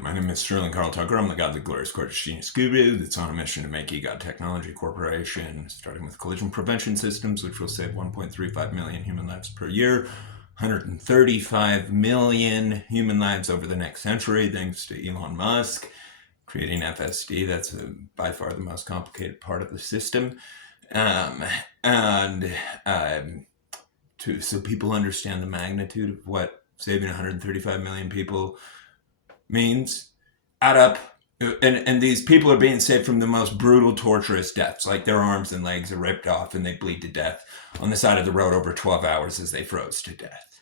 My name is Sterling Carl Tucker. I'm the godly glorious gorgeous genius guru that's on a mission to make EGOT Technology Corporation, starting with collision prevention systems, which will save 1.35 million human lives per year, 135 million human lives over the next century, thanks to Elon Musk creating FSD. That's by far the most complicated part of the system. So people understand the magnitude of what saving 135 million people means, add up, and these people are being saved from the most brutal, torturous deaths, like their arms and legs are ripped off and they bleed to death on the side of the road over 12 hours as they froze to death.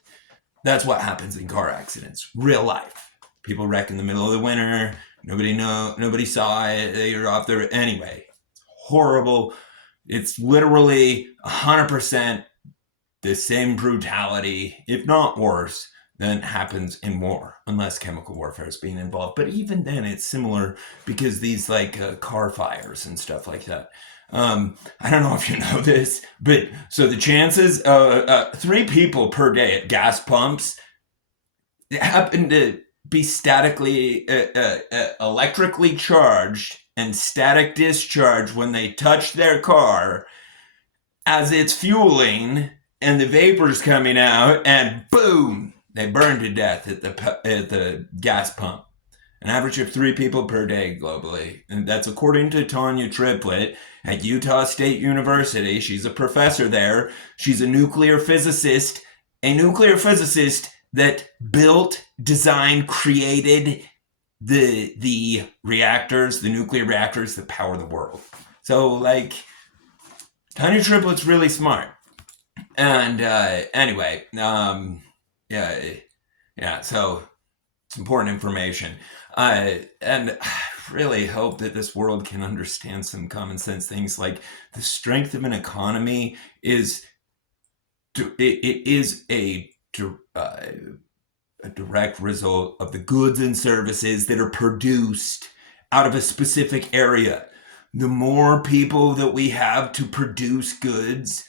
That's what happens in car accidents, real life. People wreck in the middle of the winter, nobody saw it, they were off there. Anyway, it's horrible. It's literally 100% the same brutality, if not worse, than happens in war, unless chemical warfare is being involved. But even then, it's similar because these car fires and stuff like that. I don't know if you know this, but so the chances, 3 people per day at gas pumps happen to be statically, electrically charged and static discharge when they touch their car as it's fueling and the vapor's coming out, and boom, they burn to death at the gas pump. An average of 3 people per day globally. And that's according to Tanya Triplett at Utah State University. She's a professor there. She's a nuclear physicist that built, designed, created the reactors, the nuclear reactors that power the world. So Tanya Triplett's really smart. And anyway, so it's important information. And I really hope that this world can understand some common sense things, like the strength of an economy is a direct result of the goods and services that are produced out of a specific area. The more people that we have to produce goods,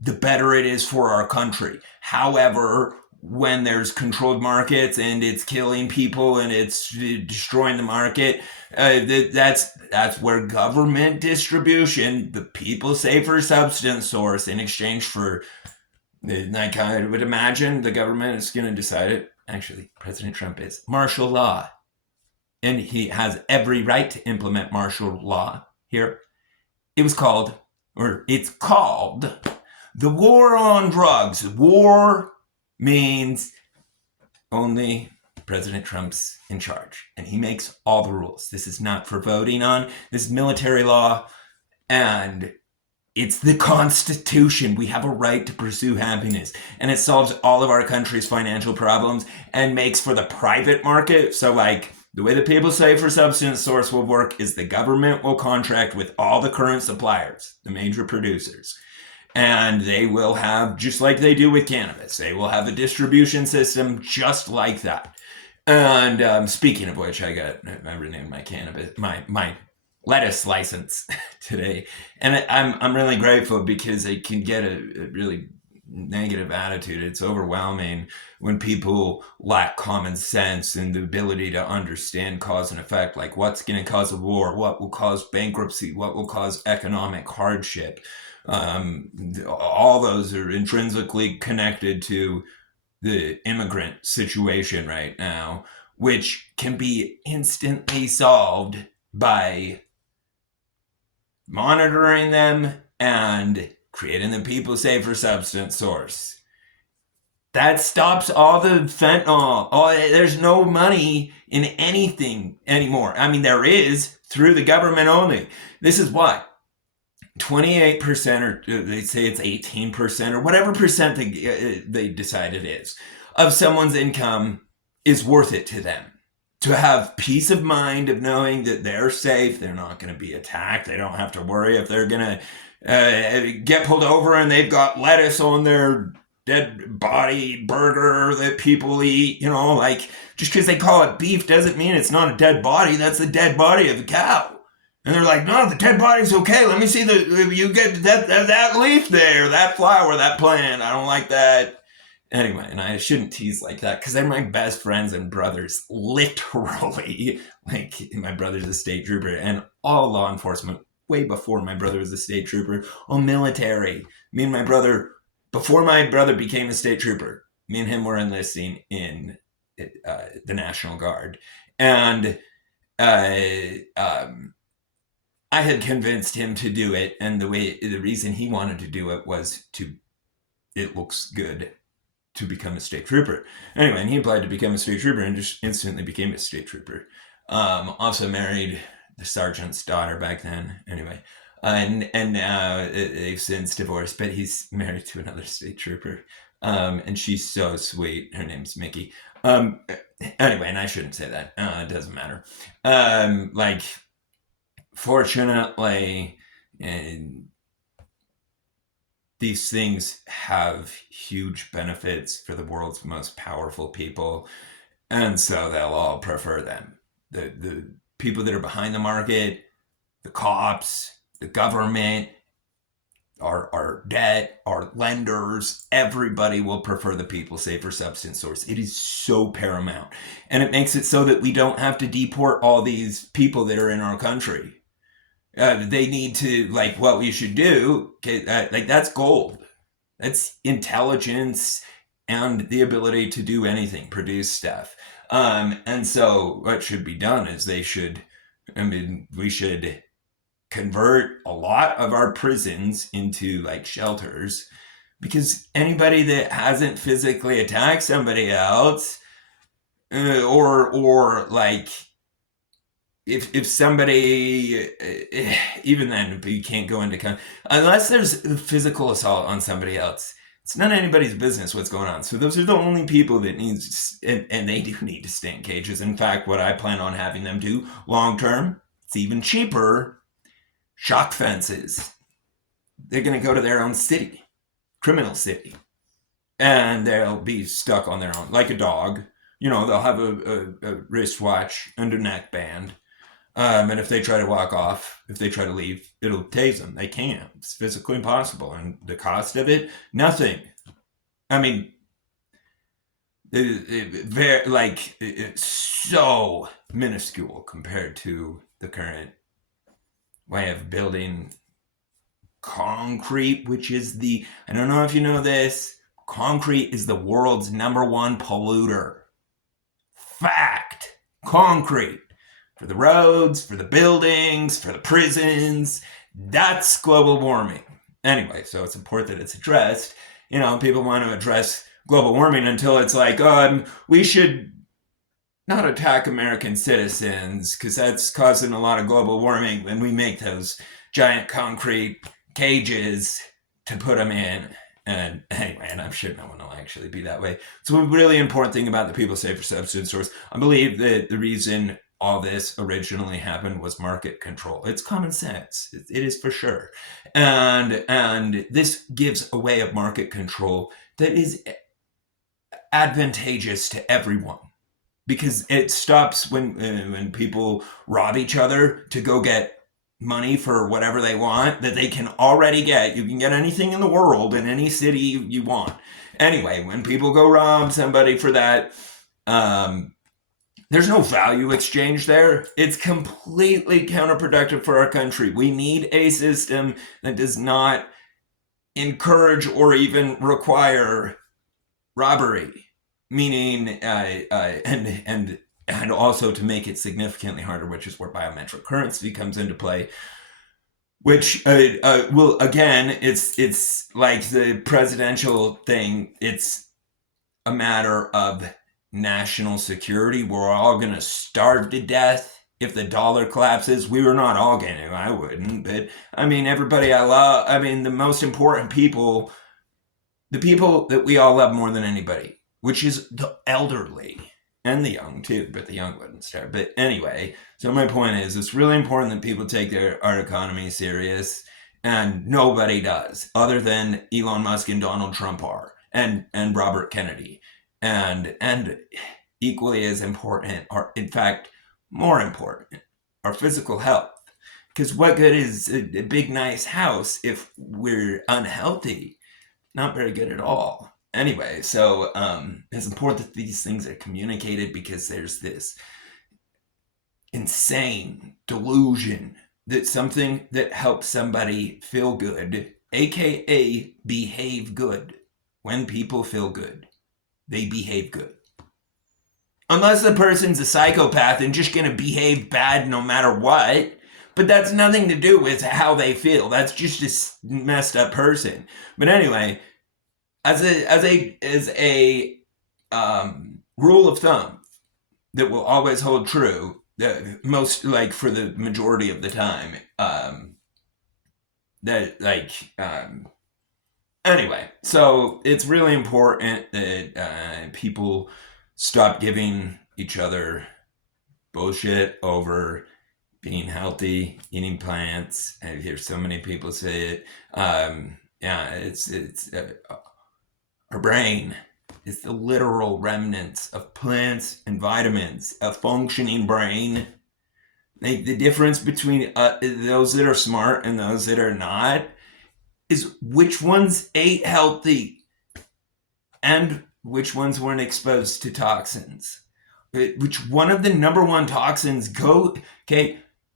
the better it is for our country. However, when there's controlled markets and it's killing people and it's destroying the market, that's where government distribution, the people safer substance source, in exchange for, like I would imagine, the government is going to decide it. Actually, President Trump is martial law, and he has every right to implement martial law here. It's called the war on drugs. War means only President Trump's in charge, and he makes all the rules. This is not for voting on. This is military law, and it's the Constitution. We have a right to pursue happiness, and it solves all of our country's financial problems and makes for the private market. So the way the people say for substance source will work is the government will contract with all the current suppliers, the major producers. And they will have, just like they do with cannabis, they will have a distribution system just like that. And speaking of which, I renewed my cannabis, my lettuce license today. And I'm really grateful because I can get a really negative attitude. It's overwhelming when people lack common sense and the ability to understand cause and effect, like what's going to cause a war, what will cause bankruptcy, what will cause economic hardship. All those are intrinsically connected to the immigrant situation right now, which can be instantly solved by monitoring them and creating the people safer substance source. That stops all the fentanyl. There's no money in anything anymore. I mean, there is through the government only. This is what 28%, or they say it's 18%, or whatever percent they decide it is, of someone's income is worth it to them. To have peace of mind of knowing that they're safe, they're not going to be attacked, they don't have to worry if they're going to get pulled over and they've got lettuce on their dead body burger that people eat. Just because they call it beef doesn't mean it's not a dead body. That's the dead body of the cow. And they're like, no, the dead body's okay. Let me see you get that leaf there, that flower, that plant. I don't like that. Anyway, and I shouldn't tease like that because they're my best friends and brothers, literally. Like, my brother's a state trooper, and all law enforcement, way before my brother was a state trooper, all military. Me and my brother, before my brother became a state trooper, me and him were enlisting in the National Guard. And I had convinced him to do it, and the reason he wanted to do it was it looks good to become a state trooper. Anyway, and he applied to become a state trooper and just instantly became a state trooper. Also married the sergeant's daughter back then. Anyway, and now they've since divorced, but he's married to another state trooper. And she's so sweet. Her name's Mickey. Anyway, and I shouldn't say that. It doesn't matter. Like, fortunately, these things have huge benefits for the world's most powerful people, and so they'll all prefer them. The people that are behind the market, the cops, the government, our debt, our lenders, everybody will prefer the people safer substance source. It is so paramount. And it makes it so that we don't have to deport all these people that are in our country. They need to, like, what we should do, like, that's gold. That's intelligence and the ability to do anything, produce stuff. And so what should be done is we should convert a lot of our prisons into, like, shelters, because anybody that hasn't physically attacked somebody else, or like, if somebody, even then, you can't go into unless there's physical assault on somebody else. It's not anybody's business what's going on. So those are the only people that and they do need to stay in cages. In fact, what I plan on having them do long term, it's even cheaper. Shock fences. They're going to go to their own city, criminal city, and they'll be stuck on their own, like a dog. They'll have a wristwatch and a neck band. And if they try to walk off, if they try to leave, it'll tase them. They can't. It's physically impossible. And the cost of it, nothing. I mean, it's so minuscule compared to the current way of building concrete, which is I don't know if you know this, concrete is the world's #1 polluter. Fact. Concrete. For the roads, for the buildings, for the prisons. That's global warming. Anyway, so it's important that it's addressed. People want to address global warming until it's like, we should not attack American citizens because that's causing a lot of global warming when we make those giant concrete cages to put them in. And anyway, and I'm sure no one will actually be that way. So a really important thing about the people safer substance source, I believe that the reason all this originally happened was market control. It's common sense. It is for sure. And this gives a way of market control that is advantageous to everyone, because it stops when people rob each other to go get money for whatever they want that they can already get. You can get anything in the world in any city you want. Anyway, when people go rob somebody for that, there's no value exchange there. It's completely counterproductive for our country. We need a system that does not encourage or even require robbery, meaning and also to make it significantly harder, which is where biometric currency comes into play, which will, again, it's like the presidential thing. It's a matter of national security. We're all going to starve to death if the dollar collapses. We were not all going to. I wouldn't, but I mean, everybody I love, I mean, the most important people, the people that we all love more than anybody, which is the elderly and the young too, but the young wouldn't starve. But anyway, so my point is, it's really important that people take our economy serious, and nobody does other than Elon Musk and Donald Trump are, and Robert Kennedy. And equally as important, or in fact more important, our physical health. Because what good is a big nice house if we're unhealthy? Not very good at all. anyway, so it's important that these things are communicated, because there's this insane delusion that something that helps somebody feel good, aka behave good, when people feel good, they behave good. Unless the person's a psychopath and just gonna behave bad no matter what. But that's nothing to do with how they feel. That's just a messed up person. But anyway, as a rule of thumb that will always hold true, that most, like, for the majority of the time, that, like, anyway, so it's really important that people stop giving each other bullshit over being healthy, eating plants. I hear so many people say it. Yeah, it's our brain is the literal remnants of plants and vitamins. A functioning brain. Like, the difference between those that are smart and those that are not is which ones ate healthy and which ones weren't exposed to toxins. Which one of the number one toxins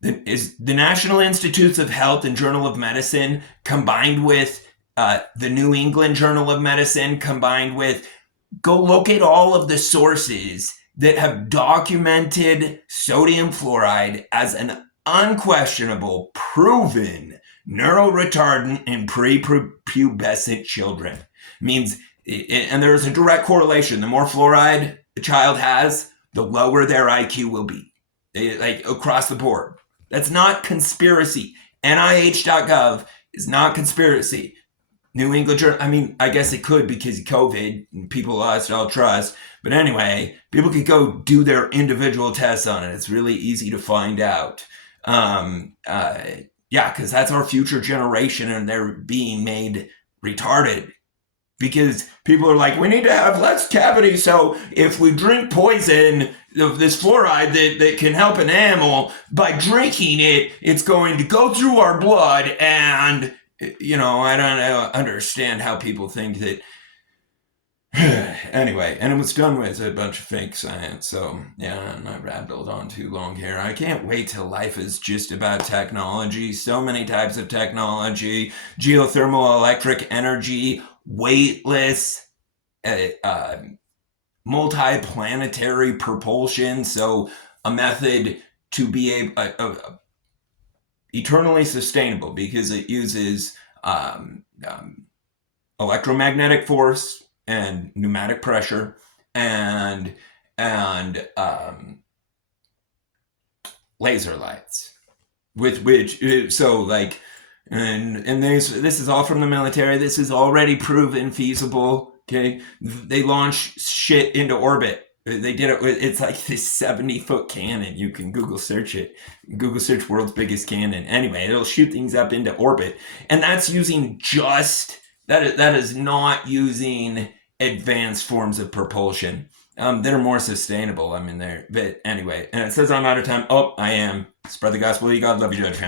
is the National Institutes of Health and Journal of Medicine, combined with the New England Journal of Medicine, combined with, go look at all of the sources that have documented sodium fluoride as an unquestionable, proven neuroretardant in prepubescent children. Means, and there's a direct correlation. The more fluoride a child has, the lower their IQ will be. Like, across the board. That's not conspiracy. NIH.gov is not conspiracy. New England Journal, I mean, I guess it could because of COVID and people lost all trust. But anyway, people could go do their individual tests on it. It's really easy to find out. Yeah, because that's our future generation, and they're being made retarded. Because people are like, we need to have less cavities, so if we drink poison of this fluoride that can help an animal, by drinking it, it's going to go through our blood. And, I don't understand how people think that. Anyway, and it was done with a bunch of fake science. So, yeah, and I rabbled on too long here. I can't wait till life is just about technology. So many types of technology: geothermal, electric energy, weightless, multi-planetary propulsion. So a method to be eternally sustainable, because it uses electromagnetic force and pneumatic pressure and laser lights, with which, so, like, and this is all from the military. This is already proven feasible. Okay, they launch shit into orbit. They did it with, it's like this 70-foot cannon. You can Google search it. Google search world's biggest cannon. Anyway, it'll shoot things up into orbit, and that's using that is not using advanced forms of propulsion that are more sustainable. I mean, but anyway, and it says I'm out of time. Oh, I am. Spread the gospel. You God love you, Judge.